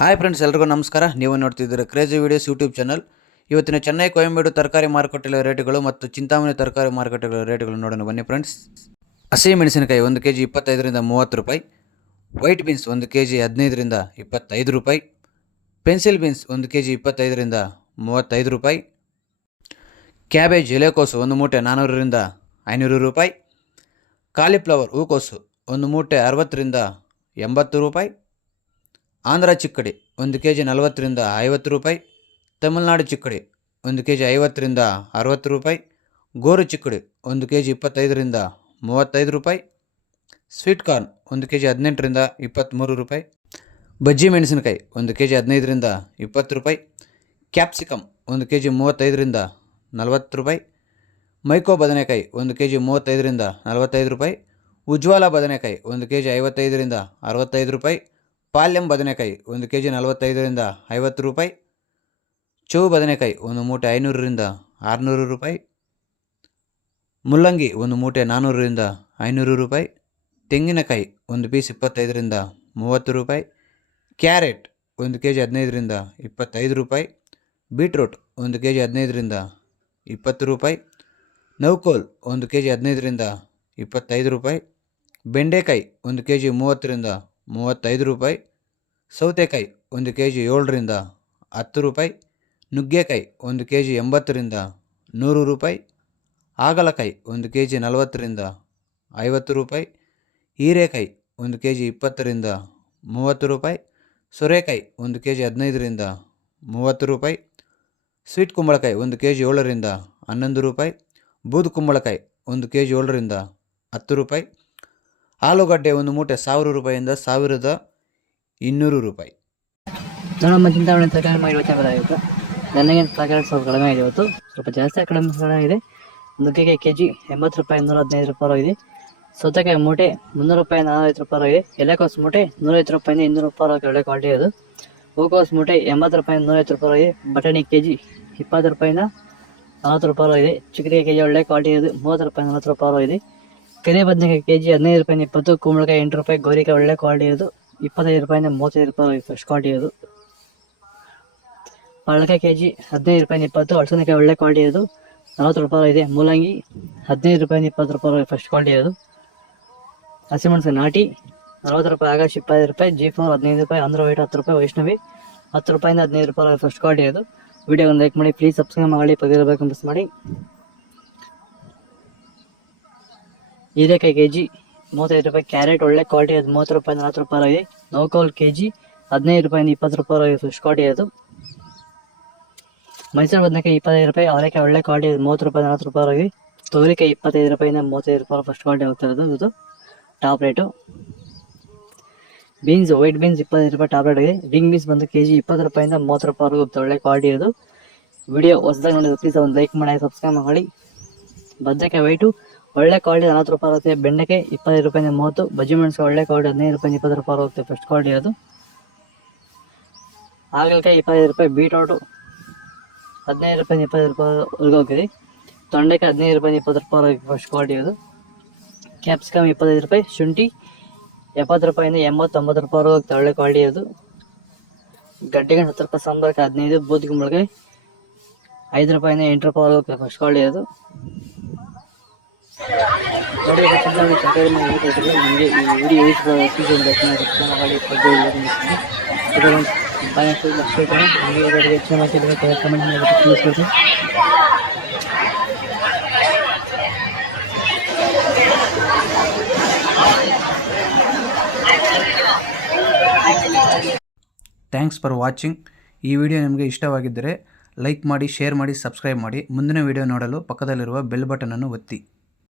Hi friends, ಎಲ್ರಿಗೂ ನಮಸ್ಕಾರ. ನೀವು ನೋಡ್ತಿದ್ದೀರಾ ಕ್ರೇಜಿ ವಿಡಿಯೋಸ್ ಯೂಟ್ಯೂಬ್ ಚಾನಲ್. ಇವತ್ತಿನ ಚೆನ್ನೈ ಕೊಯಂಬೇಡು ತರಕಾರಿ ಮಾರುಕಟ್ಟೆಗಳ ರೇಟುಗಳು ಮತ್ತು ಚಿಂತಾಮಣಿ ತರಕಾರಿ ಮಾರುಕಟ್ಟೆಗಳ ರೇಟುಗಳು ನೋಡೋಣ ಬನ್ನಿ ಫ್ರೆಂಡ್ಸ್. ಹಸಿ ಮೆಣಸಿನಕಾಯಿ 1 kg 25ರಿಂದ 30 ರೂಪಾಯಿ. ವೈಟ್ ಬೀನ್ಸ್ 1 kg 15ರಿಂದ 25 ರೂಪಾಯಿ. ಪೆನ್ಸಿಲ್ ಬೀನ್ಸ್ 1 kg 25ರಿಂದ 35 ರೂಪಾಯಿ. ಕ್ಯಾಬೇಜ್ ಎಲೆಕೋಸು 1 ಮೂಟೆ 400ರಿಂದ 500 ರೂಪಾಯಿ. ಕಾಲಿಫ್ಲವರ್ ಹೂಕೋಸು 1 ಮೂಟೆ 60ರಿಂದ 80 ರೂಪಾಯಿ. ಆಂಧ್ರ ಚಿಕ್ಕಡಿ 1 kg 40ರಿಂದ 50 ರೂಪಾಯಿ. ತಮಿಳುನಾಡು ಚಿಕ್ಕಡಿ 1 kg 50ರಿಂದ 60 ರೂಪಾಯಿ. ಗೋರು ಚಿಕ್ಕಡಿ 1 kg 25ರಿಂದ 35 ರೂಪಾಯಿ. ಸ್ವೀಟ್ ಕಾರ್ನ್ 1 kg 18ರಿಂದ 23 ರೂಪಾಯಿ. ಬಜ್ಜಿ ಮೆಣಸಿನಕಾಯಿ 1 kg 15ರಿಂದ 20 ರೂಪಾಯಿ. ಕ್ಯಾಪ್ಸಿಕಮ್ 1 kg 35ರಿಂದ 40 ರೂಪಾಯಿ. ಮೈಕೋ ಬದನೆಕಾಯಿ 1 kg 35ರಿಂದ 45 ರೂಪಾಯಿ. ಉಜ್ವಾಲ ಬದನೆಕಾಯಿ 1 kg 55ರಿಂದ 65 ರೂಪಾಯಿ. ಪಾಲ್ಯಂ ಬದನೆಕಾಯಿ 1 kg 45ರಿಂದ 50 ರೂಪಾಯಿ. ಚೌ ಬದನೆಕಾಯಿ 1 ಮೂಟೆ 500ರಿಂದ 600 ರೂಪಾಯಿ. ಮುಲ್ಲಂಗಿ 1 ಮೂಟೆ 400ರಿಂದ 500 ರೂಪಾಯಿ. ತೆಂಗಿನಕಾಯಿ 1 ಪೀಸ್ 25ರಿಂದ 30 ರೂಪಾಯಿ. ಕ್ಯಾರೆಟ್ 1 kg 15ರಿಂದ 25 ರೂಪಾಯಿ. ಬೀಟ್ರೂಟ್ 1 kg 15ರಿಂದ 20 ರೂಪಾಯಿ. ನೌಕೋಲ್ 1 kg 15ರಿಂದ 25 ರೂಪಾಯಿ. ಬೆಂಡೆಕಾಯಿ 1 kg 30ರಿಂದ 35 ರೂಪಾಯಿ. ಸೌತೆಕಾಯಿ 1 kg 7ರಿಂದ 10 ರೂಪಾಯಿ. ನುಗ್ಗೆಕಾಯಿ 1 kg 80ರಿಂದ 100 ರೂಪಾಯಿ. ಹಾಗಲಕಾಯಿ 1 kg 40ರಿಂದ 50 ರೂಪಾಯಿ. ಹೀರೆಕಾಯಿ 1 kg 20ರಿಂದ 30 ರೂಪಾಯಿ. ಸೋರೆಕಾಯಿ 1 kg 15ರಿಂದ 30 ರೂಪಾಯಿ. ಸ್ವೀಟ್ ಕುಂಬಳಕಾಯಿ 1 kg 7ರಿಂದ 11 ರೂಪಾಯಿ. ಬೂದು ಕುಂಬಳಕಾಯಿ 1 kg 7ರಿಂದ 10 ರೂಪಾಯಿ. ಆಲೂಗಡ್ಡೆ 1 ಮೂಟೆ 1000 ರೂಪಾಯಿಯಿಂದ 1200 ರೂಪಾಯಿ. ನಮ್ಮ ಚಿಂತಾಮಣಿ ತರಕಾರಿ ಮಾಡಿ ಇವತ್ತು ನನಗೆ ತರಕಾರಿ ಸ್ವಲ್ಪ ಕಡಿಮೆ ಇದೆ, ಇವತ್ತು ಸ್ವಲ್ಪ ಜಾಸ್ತಿ ಕಡಿಮೆ ಇದೆ. 1 kg 80 ರೂಪಾಯಿ 115 ರೂಪಾಯಿ ಇದೆ. ಸೌತೆಕಾಯಿ ಮೂಟೆ 300 ರೂಪಾಯಿ 450 ರೂಪಾಯಿ ಇದೆ. ಎಲೆಕೋಸು ಮೂಟೆ 150 ರೂಪಾಯಿಂದ 200 ರೂಪಾಯಿ ಒಳ್ಳೆ ಕ್ವಾಲಿಟಿ ಅದು. ಹೂಕೋಸು ಮೂಟೆ 80 ರೂಪಾಯಿ 150 ರೂಪಾಯಿ ಇದೆ. ಬಟಾಣಿ kg 20 ರೂಪಾಯಿಂದ 40 ರೂಪಾಯಿ ಇದೆ. ಚಿಕ್ಕಡಿಗೆ kg ಒಳ್ಳೆ ಕ್ವಾಲಿಟಿ ಇದೆ, 30 ರೂಪಾಯಿ 40 ರೂಪಾಯಿ ಇದೆ. ಕೆರೆ ಬದನೆಕಾಯಿ kg 15 ರೂಪಾಯಿ 20. ಕುಂಬಳಕಾಯಿ 8 ರೂಪಾಯಿ. ಗೋರಿಕಾಯಿ ಒಳ್ಳೆ ಕ್ವಾಲಿಟಿ ಇದು 25 ರೂಪಾಯಿಂದ 35 ರೂಪಾಯಿ ಫಸ್ಟ್ ಕ್ವಾಲಿಟಿ ಅದು. ಪಳಕಾಯಿ kg 15 ರೂಪಾಯಿ 20. ಹಳಸನೆಕಾಯಿ ಒಳ್ಳೆ ಕ್ವಾಲಿಟಿ ಅದು 40 ರೂಪಾಯಿ ಇದೆ. ಮೂಲಂಗಿ 15 ರೂಪಾಯಿ 20 ರೂಪಾಯಿ ಫಸ್ಟ್ ಕ್ವಾಲಿಟಿ ಅದು. ಹಸಿಮೆಣಸು ನಾಟಿ 40 ರೂಪಾಯಿ. ಆಕಾಶ್ 25 ರೂಪಾಯಿ. G4 15 ರೂಪಾಯಿ. ಆಂಧ್ರ ವೈಟ್ 10 ರೂಪಾಯಿ. ವೈಷ್ಣವಿ 10 ರೂಪಾಯಿಂದ 15 ರೂಪಾಯಿ ಫಸ್ಟ್ ಕ್ವಾಲಿಟಿ ಅದು. ವಿಡಿಯೋ ಒಂದು ಲೈಕ್ ಮಾಡಿ, ಪ್ಲೀಸ್ ಸಬ್ಸ್ಕ್ರೈಬ್ ಮಾಡಿ, ಪಕ್ಕದಲ್ಲಿರಬೇಕು ಮಿಸ್ ಮಾಡಿ. ಹೀರೆಕಾಯಿ kg 35 ರೂಪಾಯಿ. ಕ್ಯಾರೆಟ್ ಒಳ್ಳೆ ಕ್ವಾಲಿಟಿ ಅದು 30 ರೂಪಾಯಿ 40 ರೂಪಾಯಿ ಇದೆ. ನೌಕೋಲ್ kg 15 ರೂಪಾಯಿ 20 ರೂಪಾಯಿ ಫಸ್ಟ್ ಕ್ವಾಲಿಟಿ ಅದು. ಮೈಸೂರು ಬದನೆಕಾಯಿ 25 ರೂಪಾಯಿ. ಅವರೆಕಾಯಿ ಒಳ್ಳೆ ಕ್ವಾಲಿಟಿ 30 ರೂಪಾಯಿ 40 ರೂಪಾಯಿ ಇದೆ. ತೊಗರಿಕಾಯಿ 25 ರೂಪಾಯಿಂದ 35 ರೂಪಾಯಿ ಫಸ್ಟ್ ಕ್ವಾಲಿಟಿ ಹೋಗ್ತಿರೋದು, ಇದು top rate. Beans white beans 25 ರೂಪಾಯಿ ಟಾಪ್ ರೇಟ್ ಇದೆ. ರಿಂಗ್ ಬೀನ್ಸ್ ಬಂದು kg 20 ರೂಪಾಯಿಂದ 30 ರೂಪಾಯಿ ಹೋಗ್ತದೆ, ಒಳ್ಳೆ ಕ್ವಾಲಿಟಿ ಅದು. ವಿಡಿಯೋ ಹೊಸದಾಗಿ ನೋಡಿದ್ರೆ ಪ್ಲೀಸ್ ಒಂದು ಲೈಕ್ ಮಾಡಿ, ಸಬ್ಸ್ಕ್ರೈಬ್ ಮಾಡಿ. ಬದನೆಕಾಯಿ ವೈಟು ಒಳ್ಳೆ ಕ್ವಾಲಿಟಿ 40 ರೂಪಾಯಿ ಆಗುತ್ತೆ. ಬೆಂಡೆಕಾಯಿ 25 ರೂಪಾಯಿಂದ 30. ಬಜ್ಜಿ ಮೆಣಸು ಒಳ್ಳೆ ಕ್ವಾಲಿಟಿ 15 ರೂಪಾಯಿ 20 ರೂಪಾಯಿ ಹೋಗುತ್ತೆ, ಫಸ್ಟ್ ಕ್ವಾಲಿಟಿ ಅದು. ಹಾಗಲಕಾಯಿ 25 ರೂಪಾಯಿ. ಬೀಟ್ರೋಟು 15 ರೂಪಾಯಿ 20 ರೂಪಾಯಿವರೆಗೂ ಹೋಗಿದೆ. ತೊಂಡೆಕಾಯಿ 15 ರೂಪಾಯಿ 20 ರೂಪಾಯಿ ಫಸ್ಟ್ ಕ್ವಾಲಿಟಿ ಅದು. ಕ್ಯಾಪ್ಸಿಕಮ್ 25 ರೂಪಾಯಿ. ಶುಂಠಿ 70 ರೂಪಾಯಿಂದ 80-90 ರೂಪಾಯಿ ಹೋಗುತ್ತೆ, ಒಳ್ಳೆ ಕ್ವಾಲಿಟಿ ಅದು. ಗಡ್ಡೆಗೆ 10 ರೂಪಾಯಿ. ಸಾಂಬಾರ್ಗೆ 15. ಬೂದಿ ಕುಂಬಳಕಾಯಿ 5 ರೂಪಾಯಿಂದ 8 ರೂಪಾಯಿ ಹೋಗುತ್ತೆ, ಫಸ್ಟ್ ಕ್ವಾಲಿಟಿ ಅದು. ನೋಡಿ, ನಿಮಗೆ ಈ ವಿಡಿಯೋ ಕಮೆಂಟ್ ಮಾಡಿ ತಿಳಿಸ್ಕೊಡ್ತೀನಿ. Thanks for watching. ಈ ವಿಡಿಯೋ ನಿಮಗೆ ಇಷ್ಟವಾಗಿದ್ದರೆ ಲೈಕ್ ಮಾಡಿ, ಶೇರ್ ಮಾಡಿ, ಸಬ್ಸ್ಕ್ರೈಬ್ ಮಾಡಿ. ಮುಂದಿನ ವಿಡಿಯೋ ನೋಡಲು ಪಕ್ಕದಲ್ಲಿರುವ ಬೆಲ್ ಬಟನನ್ನು ಒತ್ತಿ.